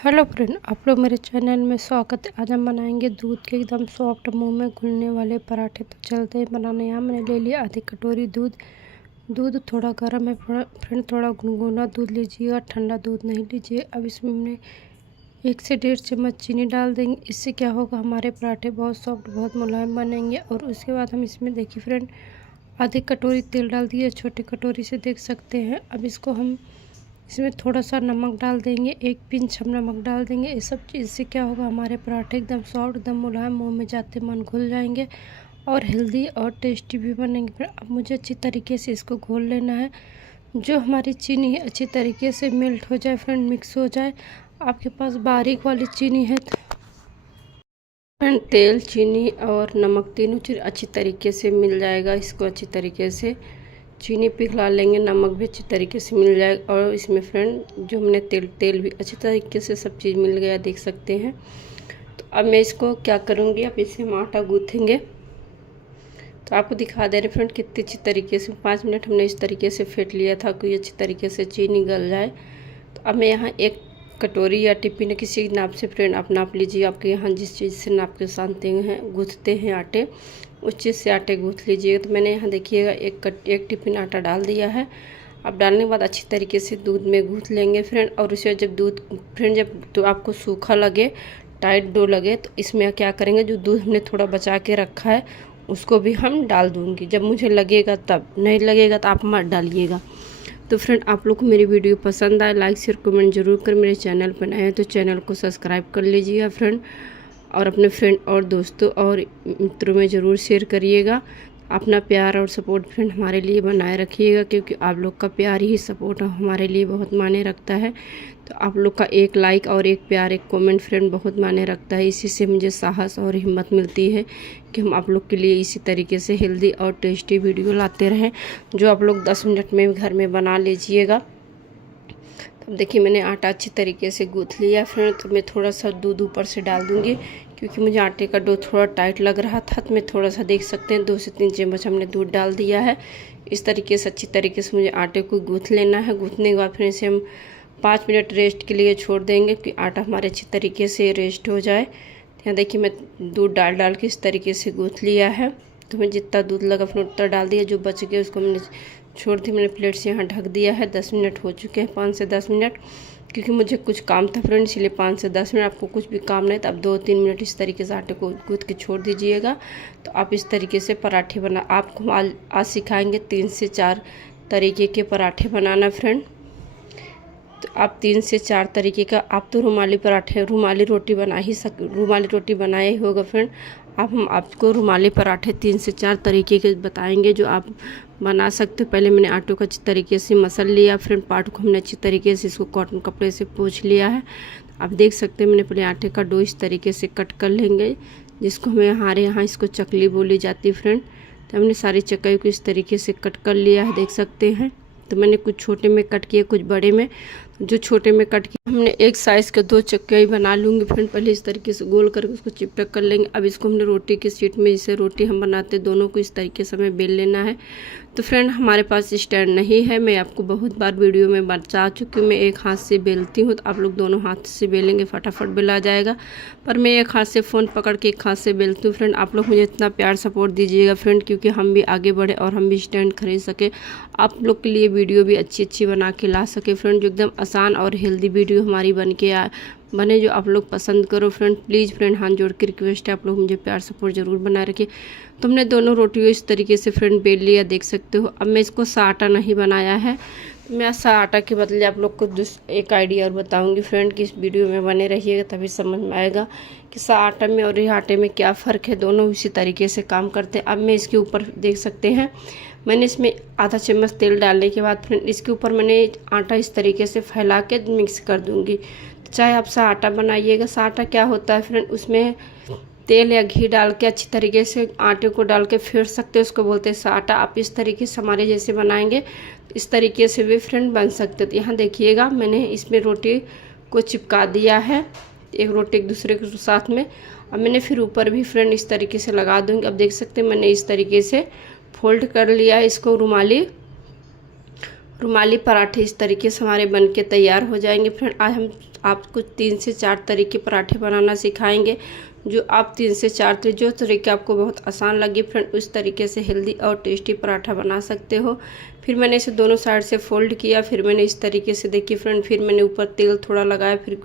Hello friend, आप लोग मेरे चैनल में स्वागत है। आज हम बनाएंगे दूध के एकदम सॉफ्ट मुंह में घुलने वाले पराठे। तो चलते हैं बनाने। यहाँ मैंने ले लिया आधी कटोरी दूध। दूध थोड़ा गर्म है फ्रेंड, थोड़ा गुनगुना दूध लीजिएगा, ठंडा दूध नहीं लीजिए। अब इसमें हमने 1 से 1.5 चम्मच चीनी डाल देंगे। इससे क्या होगा, हमारे पराठे बहुत सॉफ्ट, बहुत मुलायम बनेंगे। और उसके बाद हम इसमें देखिए फ्रेंड, आधी कटोरी तेल डाल दिए, छोटी कटोरी से देख सकते हैं। अब इसको हम इसमें थोड़ा सा नमक डाल देंगे, 1 पिंच हम नमक डाल देंगे। ये सब चीज़ से क्या होगा, हमारे पराठे एकदम सॉफ्ट, एकदम मुलायम, मुंह में जाते मन घुल जाएंगे और हेल्दी और टेस्टी भी बनेंगे। फिर अब मुझे अच्छी तरीके से इसको घोल लेना है। जो हमारी चीनी है अच्छी तरीके से मेल्ट हो जाए फ्रेंड, मिक्स हो जाए। आपके पास बारीक वाली चीनी है तो फ्रेंड तेल, चीनी और नमक तीनों चीज़ अच्छी तरीके से मिल जाएगा। इसको अच्छी तरीके से चीनी पिघला लेंगे, नमक भी अच्छी तरीके से मिल जाएगा। और इसमें फ्रेंड जो हमने तेल भी अच्छी तरीके से सब चीज़ मिल गया, देख सकते हैं। तो अब मैं इसको क्या करूँगी, अब इसे हम आटा गूँथेंगे। तो आपको दिखा दे रहे फ्रेंड कितनी अच्छी तरीके से 5 मिनट हमने इस तरीके से फेंट लिया था कि अच्छी तरीके से चीनी गल जाए। तो अब मैं यहाँ एक कटोरी या टिफिन किसी नाप से फ्रेंड आप नाप लीजिए। आपके यहाँ जिस चीज़ से नाप के सानते हैं, गूँथते हैं आटे, उस चीज़ से आटे गूँथ लीजिएगा। तो मैंने यहाँ देखिएगा एक टिफिन आटा डाल दिया है। अब डालने के बाद अच्छी तरीके से दूध में गूँथ लेंगे फ्रेंड। और उसे जब तो आपको सूखा लगे, टाइट डो लगे, तो इसमें क्या करेंगे, जो दूध हमने थोड़ा बचा के रखा है उसको भी हम डाल दूँगी। जब मुझे लगेगा तब, नहीं लगेगा तो आप मत डालिएगा। तो फ्रेंड आप लोग को मेरी वीडियो पसंद आए, लाइक शेयर कमेंट जरूर कर। मेरे चैनल पर नए हैं तो चैनल को सब्सक्राइब कर लीजिएगा फ्रेंड। और अपने फ्रेंड और दोस्तों और मित्रों में ज़रूर शेयर करिएगा। अपना प्यार और सपोर्ट फ्रेंड हमारे लिए बनाए रखिएगा, क्योंकि आप लोग का प्यार ही सपोर्ट हमारे लिए बहुत मायने रखता है। तो आप लोग का एक लाइक और एक प्यार, एक कमेंट फ्रेंड बहुत मायने रखता है। इसी से मुझे साहस और हिम्मत मिलती है कि हम आप लोग के लिए इसी तरीके से हेल्दी और टेस्टी वीडियो लाते रहें, जो आप लोग 10 मिनट में घर में बना लीजिएगा। तो देखिए मैंने आटा अच्छी तरीके से गूँथ लिया फ्रेंड। तो मैं थोड़ा सा दूध ऊपर से डाल दूँगी, क्योंकि मुझे आटे का डो थोड़ा टाइट लग रहा था। तो मैं थोड़ा सा, देख सकते हैं, 2 से 3 चम्मच हमने दूध डाल दिया है। इस तरीके से अच्छी तरीके से मुझे आटे को गूँथ लेना है। गूँथने के बाद फिर इसे हम 5 मिनट रेस्ट के लिए छोड़ देंगे कि आटा हमारे अच्छी तरीके से रेस्ट हो जाए। यहाँ देखिए मैं दूध डाल के इस तरीके से गूँथ लिया है। तो मैं जितना दूध लगा फिर उतना डाल दिया, जो बच गया उसको मैंने छोड़ दी। मैंने प्लेट से यहाँ ढक दिया है। 10 मिनट हो चुके हैं, 5 से 10 मिनट, क्योंकि मुझे कुछ काम था फ्रेंड, इसलिए 5 से 10 मिनट। आपको कुछ भी काम नहीं तो आप 2-3 मिनट इस तरीके से आटे को गूँथ के छोड़ दीजिएगा। तो आप इस तरीके से पराठे बना, आपको आज सिखाएंगे 3 से 4 तरीके के पराठे बनाना फ्रेंड। तो आप 3 से 4 तरीके का, आप तो रुमाली पराठे, रुमाली रोटी बनाया ही होगा फ्रेंड। हम आपको रुमाली पराठे 3 से 4 तरीके के बताएंगे, जो आप बना सकते हो। पहले मैंने आटे को अच्छी तरीके से मसल लिया फ्रेंड। पाट को हमने अच्छी तरीके से इसको कॉटन कपड़े से पोंछ लिया है। आप देख सकते हैं मैंने पहले आटे का डो इस तरीके से कट कर लेंगे, जिसको हमारे यहाँ इसको चकली बोली जाती है फ्रेंड। तो हमने सारी चक्की को इस तरीके से कट कर लिया है, देख सकते हैं। तो मैंने कुछ छोटे में कट किए, कुछ बड़े में। जो छोटे में कट किए हमने एक साइज़ के 2 चक्की बना लूँगी फ्रेंड। पहले इस तरीके से गोल करके उसको चिपटक कर लेंगे। अब इसको हमने रोटी की शीट में, जिसे रोटी हम बनाते दोनों को इस तरीके से हमें बेल लेना है। तो फ्रेंड हमारे पास स्टैंड नहीं है, मैं आपको बहुत बार वीडियो में बता चुकी हूँ। मैं एक हाथ से बेलती हूँ, तो आप लोग दोनों हाथ से बेलेंगे, फटाफट बेला जाएगा। पर मैं एक हाथ से फ़ोन पकड़ के एक हाथ से बेलती हूँ फ्रेंड। आप लोग मुझे इतना प्यार सपोर्ट दीजिएगा फ्रेंड, क्योंकि हम भी आगे बढ़े और हम भी स्टैंड खरीद सके, आप लोग के लिए वीडियो भी अच्छी बना के ला सके फ्रेंड। जो एकदम आसान और हेल्दी वीडियो हमारी बने, जो आप लोग पसंद करो फ्रेंड। प्लीज़ फ्रेंड हाथ जोड़ के रिक्वेस्ट है, आप लोग मुझे प्यार सपोर्ट ज़रूर बनाए रखिए। तो हमने दोनों रोटियों इस तरीके से फ्रेंड बेल लिया, देख सकते हो। अब मैं इसको सा आटा नहीं बनाया है, मैं सा आटा के बदले आप लोग को एक आइडिया और बताऊंगी फ्रेंड, कि इस वीडियो में बने रहिएगा, तभी समझ में आएगा कि सा आटा में और ये आटे में क्या फ़र्क है। दोनों इसी तरीके से काम करते हैं। अब मैं इसके ऊपर, देख सकते हैं, मैंने इसमें आधा चम्मच तेल डालने के बाद फ्रेंड इसके ऊपर मैंने आटा इस तरीके से फैला के मिक्स कर दूंगी। चाहे आप सा आटा बनाइएगा, सा आटा क्या होता है फ्रेंड, उसमें तेल या घी डाल के अच्छी तरीके से आटे को डाल के फेंट सकते हैं, उसको बोलते हैं सा आटा। आप इस तरीके से हमारे जैसे बनाएंगे, इस तरीके से भी फ्रेंड बन सकते हैं। तो यहाँ देखिएगा मैंने इसमें रोटी को चिपका दिया है, एक रोटी एक दूसरे के साथ में। अब मैंने फिर ऊपर भी फ्रेंड इस तरीके से लगा दूँगी। अब देख सकते हैं मैंने इस तरीके से फोल्ड कर लिया है इसको, रुमाली पराठे इस तरीके से हमारे बन के तैयार हो जाएंगे। फ्रेंड आज हम आपको 3 से 4 तरीके पराठे बनाना सिखाएंगे, जो आप 3 से 4 जो तरीके आपको बहुत आसान लगे फ्रेंड उस तरीके से हेल्दी और टेस्टी पराठा बना सकते हो। फिर मैंने इसे दोनों साइड से फोल्ड किया, फिर मैंने इस तरीके से देखिए फ्रेंड, फिर मैंने ऊपर तेल थोड़ा लगाया, फिर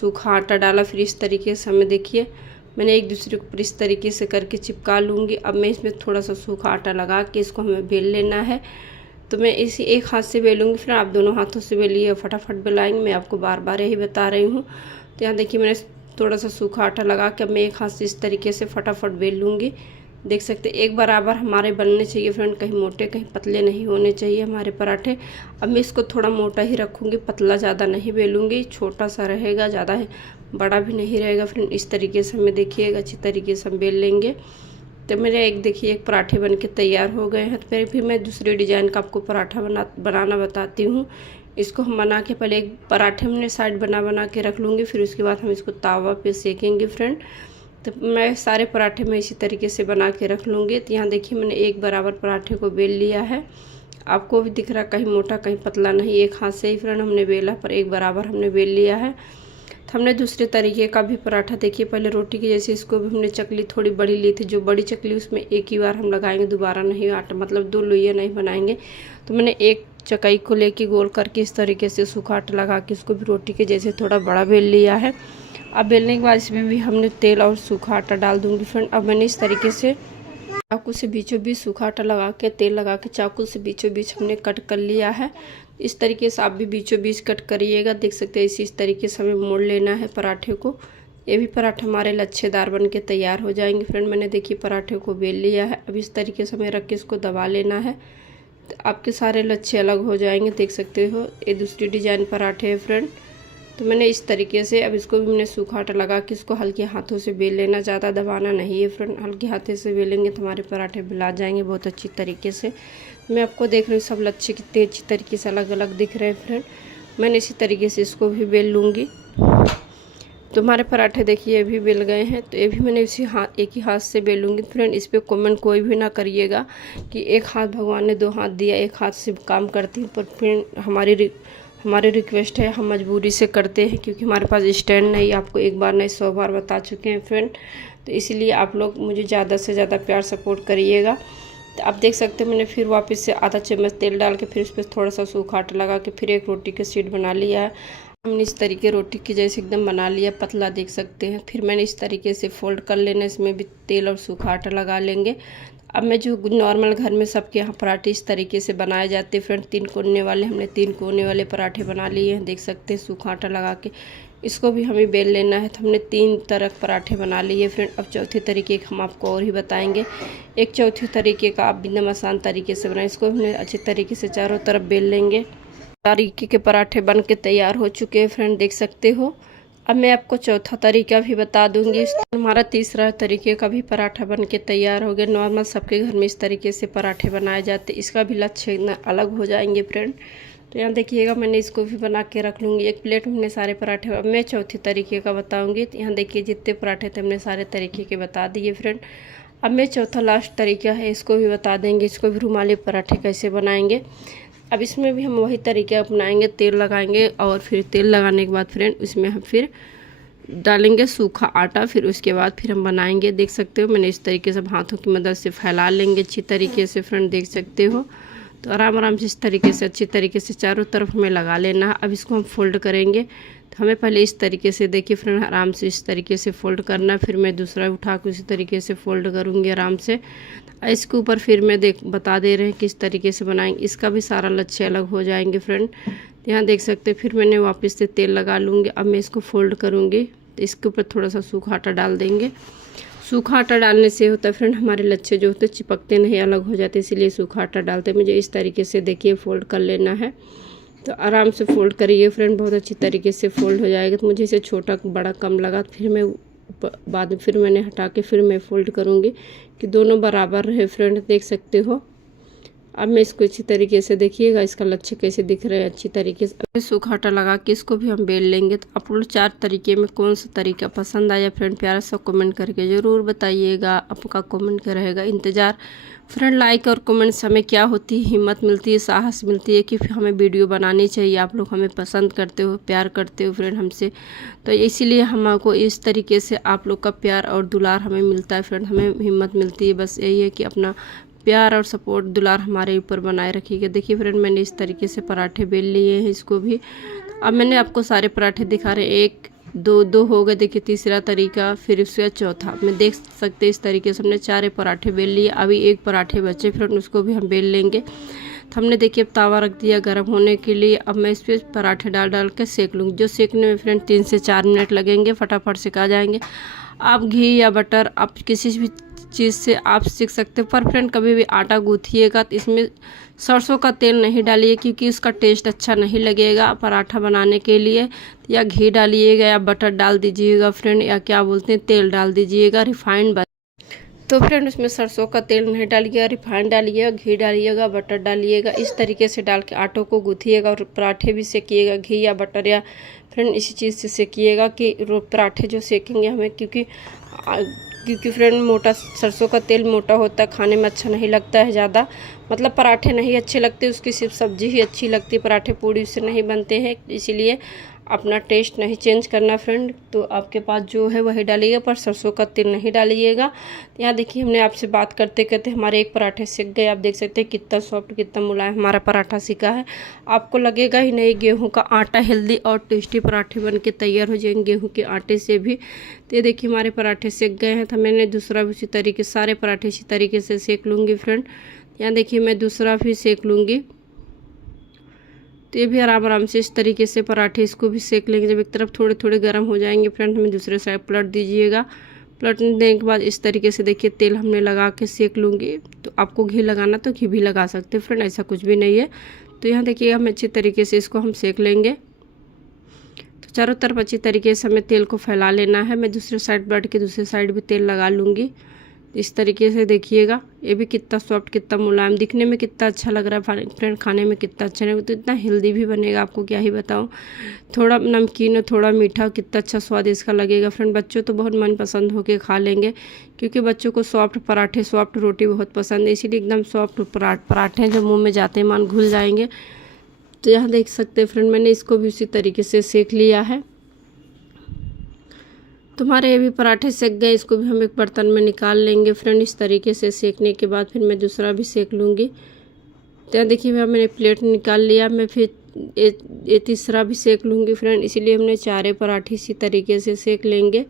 सूखा आटा डाला, फिर इस तरीके से हमें देखिए मैंने एक दूसरे को इस तरीके से करके चिपका लूँगी। अब मैं इसमें थोड़ा सा सूखा आटा लगा के इसको हमें बेल लेना है। तो मैं इसी एक हाथ से बेलूँगी, फिर आप दोनों हाथों से बेलिए, फटाफट बेलाएंगे। मैं आपको बार बार यही बता रही हूँ। तो यहाँ देखिए मैंने थोड़ा सा सूखा आटा लगा के अब मैं एक हाथ से इस तरीके से फटाफट बेल लूँगी। देख सकते एक बराबर हमारे बनने चाहिए फ्रेंड, कहीं मोटे कहीं पतले नहीं होने चाहिए हमारे पराठे। अब मैं इसको थोड़ा मोटा ही रखूँगी, पतला ज़्यादा नहीं बेलूँगी, छोटा सा रहेगा, ज़्यादा बड़ा भी नहीं रहेगा फ्रेंड। इस तरीके से हमें देखिएगा अच्छी तरीके से हम बेल लेंगे। तो मेरे देखिए एक पराठे बन के तैयार हो गए हैं। तो फिर मैं दूसरे डिजाइन का आपको पराठा बनाना बताती हूँ। इसको हम बना के पहले एक पराठे हमने साइड बना के रख लूँगी, फिर उसके बाद हम इसको तावा पे सेकेंगे फ्रेंड। तो मैं सारे पराठे में इसी तरीके से बना के रख लूँगी। तो यहाँ देखिए मैंने एक बराबर पराठे को बेल लिया है, आपको भी दिख रहा कहीं मोटा कहीं पतला नहीं, एक हाथ से ही फ्रेंड हमने बेला, पर एक बराबर हमने बेल लिया है। तो हमने दूसरे तरीके का भी पराठा देखिए, पहले रोटी की जैसे इसको भी हमने चकली थोड़ी बड़ी ली थी, जो बड़ी चकली उसमें एक ही बार हम लगाएंगे, दोबारा नहीं आटा मतलब 2 लोइयाँ नहीं बनाएंगे। तो मैंने एक चकाई को लेके गोल करके इस तरीके से सूखा आटा लगा के इसको भी रोटी के जैसे थोड़ा बड़ा बेल लिया है। अब बेलने के बाद इसमें भी हमने तेल और सूखा आटा डाल दूंगी फ्रेंड। अब मैंने इस तरीके से चाकू से बीचों बीच सूखा आटा लगा के तेल लगा के चाकू से बीचों बीच हमने कट कर लिया है। इस तरीके से आप भी बीचों बीच कट करिएगा, देख सकते हैं इस तरीके से हमें मोड़ लेना है पराठे को। ये भी पराठा हमारे लच्छेदार बन के तैयार हो जाएंगे फ्रेंड। मैंने देखिए पराठे को बेल लिया है, अब इस तरीके से हमें रख के इसको दबा लेना है, तो आपके सारे लच्छे अलग हो जाएंगे, देख सकते हो। ये दूसरी डिजाइन पराठे है फ्रेंड। तो मैंने इस तरीके से अब इसको भी मैंने सूखा आटा लगा के इसको हल्के हाथों से बेल लेना, ज़्यादा दबाना नहीं है फ्रेंड, हल्के हाथों से बेलेंगे तो हमारे पराठे बेला जाएंगे बहुत अच्छी तरीके से। मैं आपको देख रही हूँ सब लच्छे कितने अच्छी तरीके से अलग अलग दिख रहे हैं फ्रेंड। मैंने इसी तरीके से इसको भी बेल लूँगी। तो हमारे पराठे देखिए ये भी बेल गए हैं, तो ये भी मैंने एक ही हाथ से बेलूँगी फ्रेंड। इस पर कमेंट कोई भी ना करिएगा कि एक हाथ भगवान ने 2 हाथ दिया, एक हाथ से काम करती हूँ, पर फ्रेंड हमारी रिक्वेस्ट है, हम मजबूरी से करते हैं क्योंकि हमारे पास स्टैंड नहीं। आपको एक बार नहीं 100 बार बता चुके हैं फ्रेंड, तो इसीलिए आप लोग मुझे ज़्यादा से ज़्यादा प्यार सपोर्ट करिएगा। तो आप देख सकते हैं मैंने फिर वापस से आधा चम्मच तेल डाल के फिर उस पर थोड़ा सा सूखा आटा लगा के फिर एक रोटी का शीट बना लिया है। हमने इस तरीके रोटी की जैसे एकदम बना लिया पतला, देख सकते हैं। फिर मैंने इस तरीके से फोल्ड कर लेना, इसमें भी तेल और सूखा आटा लगा लेंगे। अब मैं जो नॉर्मल घर में सबके यहाँ पराठे इस तरीके से बनाए जाते हैं फ्रेंड, 3 कोने वाले हमने 3 कोने वाले पराठे बना लिए हैं, देख सकते हैं सूखा आटा लगा के। इसको भी हमें बेल लेना है। तो हमने 3 तरह पराठे बना लिए फ्रेंड। अब चौथे तरीके का हम आपको और ही बताएंगे। एक चौथे तरीके का आप एकदम आसान तरीके से बनाएं, इसको हमने अच्छे तरीके से चारों तरफ बेल लेंगे। तरीके के पराठे बन के तैयार हो चुके हैं फ्रेंड, देख सकते हो। अब मैं आपको चौथा तरीका भी बता दूंगी। हमारा तीसरा तरीके का भी पराठा बन के तैयार हो गया। नॉर्मल सबके घर में इस तरीके से पराठे बनाए जाते, इसका भी लच्छे अलग हो जाएंगे फ्रेंड। तो यहाँ देखिएगा मैंने इसको भी बना के रख लूँगी। एक प्लेट में हमने सारे पराठे, अब मैं चौथे तरीके का बताऊँगी। तो यहाँ देखिए जितने पराठे थे हमने सारे तरीके के बता दिए फ्रेंड। अब मैं चौथा लास्ट तरीका है, इसको भी बता देंगे। इसको भी रुमाली पराठे कैसे बनाएंगे। अब इसमें भी हम वही तरीका अपनाएंगे, तेल लगाएंगे और फिर तेल लगाने के बाद फ्रेंड उसमें हम फिर डालेंगे सूखा आटा, फिर उसके बाद फिर हम बनाएंगे। देख सकते हो मैंने इस तरीके से हाथों की मदद से फैला लेंगे अच्छी तरीके से फ्रेंड, देख सकते हो। तो आराम आराम से इस तरीके से अच्छी तरीके से चारों तरफ हमें लगा लेना है। अब इसको हम फोल्ड करेंगे, तो हमें पहले इस तरीके से देखिए फ्रेंड आराम से इस तरीके से फोल्ड करना, फिर मैं दूसरा उठा के उसी तरीके से फोल्ड करूँगी आराम से। इसके ऊपर फिर मैं बता दे रहे हैं किस तरीके से बनाएंगे, इसका भी सारा लच्छे अलग हो जाएंगे फ्रेंड। यहाँ देख सकते हैं फिर मैंने वापस से तेल लगा लूँगी। अब मैं इसको फोल्ड करूँगी, तो इसके ऊपर थोड़ा सा सूखा आटा डाल देंगे। सूखा आटा डालने से होता है फ्रेंड हमारे लच्छे जो होते चिपकते नहीं, अलग हो जाते, इसीलिए सूखा आटा डालते हैं। मुझे इस तरीके से देखिए फोल्ड कर लेना है। तो आराम से फोल्ड करिए फ्रेंड, बहुत अच्छी तरीके से फोल्ड हो जाएगा। तो मुझे इसे छोटा बड़ा कम लगा, फिर मैं बाद में फिर मैंने हटा के फिर मैं फोल्ड करूँगी कि दोनों बराबर रहे फ्रेंड, देख सकते हो। अब मैं इसको इसी तरीके से देखिएगा इसका लच्छे कैसे दिख रहे हैं अच्छी तरीके से। सूखा आटा लगा के इसको भी हम बेल लेंगे। तो आप लोग 4 तरीके में कौन सा तरीका पसंद आया फ्रेंड, प्यारा सा कमेंट करके ज़रूर बताइएगा। आपका कमेंट का रहेगा इंतज़ार फ्रेंड। लाइक और कमेंट से हमें क्या होती है, हिम्मत मिलती है, साहस मिलती है कि हमें वीडियो बनानी चाहिए। आप लोग हमें पसंद करते हो, प्यार करते हो फ्रेंड हमसे, तो इसीलिए हमको इस तरीके से आप लोग का प्यार और दुलार हमें मिलता है फ्रेंड, हमें हिम्मत मिलती है। बस यही है कि अपना प्यार और सपोर्ट दुलार हमारे ऊपर बनाए रखिएगा। देखिए फ्रेंड मैंने इस तरीके से पराठे बेल लिए हैं इसको भी। अब मैंने आपको सारे पराठे दिखा रहे हैं, 1 2 हो गए। देखिए तीसरा तरीका, फिर उसके चौथा। मैं देख सकते इस तरीके से हमने 4 पराठे बेल लिए। अभी 1 पराठे बचे फ्रेंड, उसको भी हम बेल लेंगे। तो हमने देखिए अब तावा रख दिया गर्म होने के लिए। अब मैं इस पर पराठे डाल के सेक लूँगी। जो सेकने में फ्रेंड 3 से 4 मिनट लगेंगे, फटाफट सिका जाएंगे। आप घी या बटर आप किसी भी चीज़ से आप सीख सकते हो, पर फ्रेंड कभी भी आटा गूँथिएगा तो इसमें सरसों का तेल नहीं डालिए, क्योंकि उसका टेस्ट अच्छा नहीं लगेगा पराठा बनाने के लिए। या घी डालिएगा या बटर डाल दीजिएगा फ्रेंड, या क्या बोलते हैं तेल डाल दीजिएगा रिफाइंड। तो फ्रेंड उसमें सरसों का तेल नहीं डालिएगा, रिफाइंड डालिएगा, घी डालिएगा, बटर डालिएगा। इस तरीके से डाल के आटों को गूँथिएगा और पराठे भी सेकिएगा घी या बटर या फ्रेंड इसी चीज़ से सेकिएगा कि पराठे जो सेकेंगे हमें, क्योंकि फ्रेंड मोटा सरसों का तेल मोटा होता है, खाने में अच्छा नहीं लगता है ज़्यादा, मतलब पराठे नहीं अच्छे लगते, उसकी सिर्फ सब्जी ही अच्छी लगती है, पराठे पूड़ी उससे नहीं बनते हैं। इसीलिए अपना टेस्ट नहीं चेंज करना फ्रेंड। तो आपके पास जो है वही डालिएगा, पर सरसों का तेल नहीं डालिएगा। यहाँ देखिए हमने आपसे बात करते करते हमारे 1 पराठे सिक गए। आप देख सकते हैं कितना सॉफ्ट कितना मुलायम हमारा पराठा सिका है। आपको लगेगा ही नहीं गेहूं का आटा हेल्दी और टेस्टी पराठे बन के तैयार हो जाएंगे गेहूं के आटे से भी। तो ये देखिए हमारे पराठे सिक गए हैं। तो मैंने दूसरा भी उसी तरीके सारे पराठे इसी तरीके से सेक लूँगी फ्रेंड। यहाँ देखिए मैं दूसरा भी सेक लूँगी। तो ये भी आराम आराम से इस तरीके से पराठे इसको भी सेक लेंगे। जब एक तरफ थोड़े थोड़े गर्म हो जाएंगे फ्रेंड, हमें दूसरे साइड पलट दीजिएगा। पलटने देने के बाद इस तरीके से देखिए तेल हमने लगा के सेक लूँगी। तो आपको घी लगाना तो घी भी लगा सकते हैं फ्रेंड, ऐसा कुछ भी नहीं है। तो यहाँ देखिए हम अच्छी तरीके से इसको हम सेक लेंगे। तो चारों तरफ अच्छी तरीके से हमें तेल को फैला लेना है। मैं दूसरे साइड पलट के दूसरे साइड भी तेल लगा लूँगी। इस तरीके से देखिएगा ये भी कितना सॉफ्ट कितना मुलायम, दिखने में कितना अच्छा लग रहा है फ्रेंड, खाने में कितना अच्छा लगेगा। तो इतना हेल्दी भी बनेगा, आपको क्या ही बताऊं। थोड़ा नमकीन और थोड़ा मीठा, कितना अच्छा स्वाद इसका लगेगा फ्रेंड। बच्चों तो बहुत मनपसंद होके खा लेंगे, क्योंकि बच्चों को सॉफ्ट पराठे सॉफ्ट रोटी बहुत पसंद है, इसीलिए एकदम सॉफ्ट पराठे जो मुँह में जाते हैं मन घुल जाएंगे। तो यहाँ देख सकते हैं फ्रेंड मैंने इसको भी उसी तरीके से सेक लिया है। तुम्हारे ये भी पराठे सेक गए, इसको भी हम एक बर्तन में निकाल लेंगे फ्रेंड। इस तरीके से सेकने के बाद फिर मैं दूसरा भी सेक लूँगी। तो देखिए मैंने प्लेट निकाल लिया। मैं फिर ये तीसरा भी सेक लूँगी फ्रेंड। इसीलिए हमने 4 पराठे इसी तरीके से सेक लेंगे।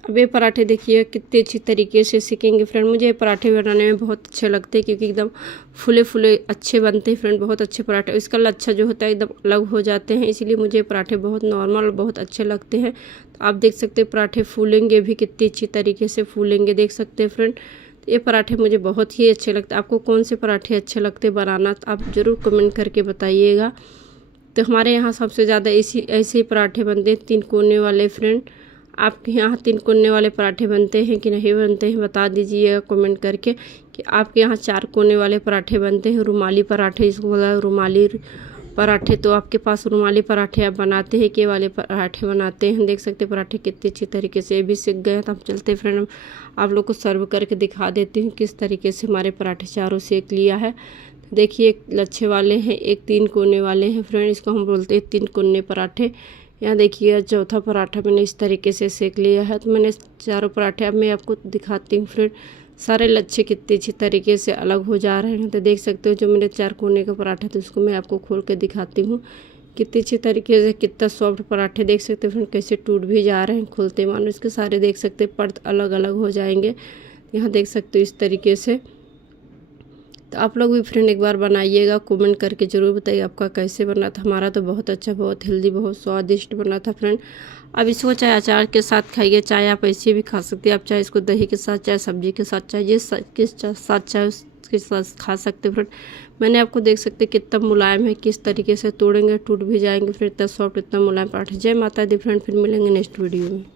अब ये पराठे देखिए कितने अच्छी तरीके से सेकेंगे फ्रेंड। मुझे ये पराठे बनाने में बहुत अच्छे लगते हैं, क्योंकि एकदम फुले फुले अच्छे बनते हैं फ्रेंड, बहुत अच्छे पराठे। इसका लच्छा जो होता है एकदम अलग हो जाते हैं, इसीलिए मुझे पराठे बहुत नॉर्मल और बहुत अच्छे लगते हैं। तो आप देख सकते हैं पराठे फूलेंगे भी कितनी अच्छी तरीके से फूलेंगे, देख सकते हैं फ्रेंड। तो ये पराठे मुझे बहुत ही अच्छे लगते हैं। आपको कौन से पराठे अच्छे लगते बनाना, तो आप ज़रूर कमेंट करके बताइएगा। तो हमारे यहाँ सबसे ज़्यादा ऐसे ही पराठे बनते हैं 3 कोने वाले फ्रेंड। आपके यहाँ 3 कोने वाले पराठे बनते हैं कि नहीं बनते हैं बता दीजिएगा कमेंट करके, कि आपके यहाँ 4 कोने वाले पराठे बनते हैं, रुमाली पराठे इसको बोला रुमाली पराठे। तो आपके पास रुमाली पराठे आप बनाते हैं के वाले पराठे बनाते हैं। देख सकते हैं पराठे कितने अच्छी तरीके से ये भी सिक गए हैं। तो हम चलते फ्रेंड आप लोग को सर्व करके दिखा देती हूँ किस तरीके से हमारे पराठे चारों सेक लिया है। देखिए एक लच्छे वाले हैं, एक 3 कोने वाले हैं फ्रेंड, इसको हम बोलते हैं 3 कोने पराठे। यहाँ देखिए चौथा पराठा मैंने इस तरीके से सेक लिया है। तो मैंने 4 पराठे अब मैं आपको दिखाती हूँ फ्रेंड, सारे लच्छे कितने अच्छी तरीके से अलग हो जा रहे हैं। तो देख सकते हो जो मेरे 4 कोने का पराठा था उसको मैं आपको खोल के दिखाती हूँ कितनी अच्छी तरीके से, कितना सॉफ्ट पराठे देख सकते हो फ्रेंड, कैसे टूट भी जा रहे हैं खुलते मानो। इसके सारे देख सकते हैं परत अलग अलग हो जाएंगे, यहाँ देख सकते हो इस तरीके से। तो आप लोग भी फ्रेंड एक बार बनाइएगा, कमेंट करके ज़रूर बताइए आपका कैसे बना था। हमारा तो बहुत अच्छा, बहुत हेल्दी, बहुत स्वादिष्ट बना था फ्रेंड। अब इसको चाहे अचार के साथ खाइए, चाहे आप ऐसे भी खा सकते हैं, आप चाहे इसको दही के साथ, चाहे सब्जी के साथ, चाहे जिस किस साथ चाहे उसके साथ खा सकते हैं फ्रेंड। मैंने आपको देख सकते कितना मुलायम है, किस तरीके से तोड़ेंगे टूट भी जाएंगे फिर, इतना सॉफ्ट इतना मुलायम पराठा। जय माता दी फ्रेंड, फिर मिलेंगे नेक्स्ट वीडियो में।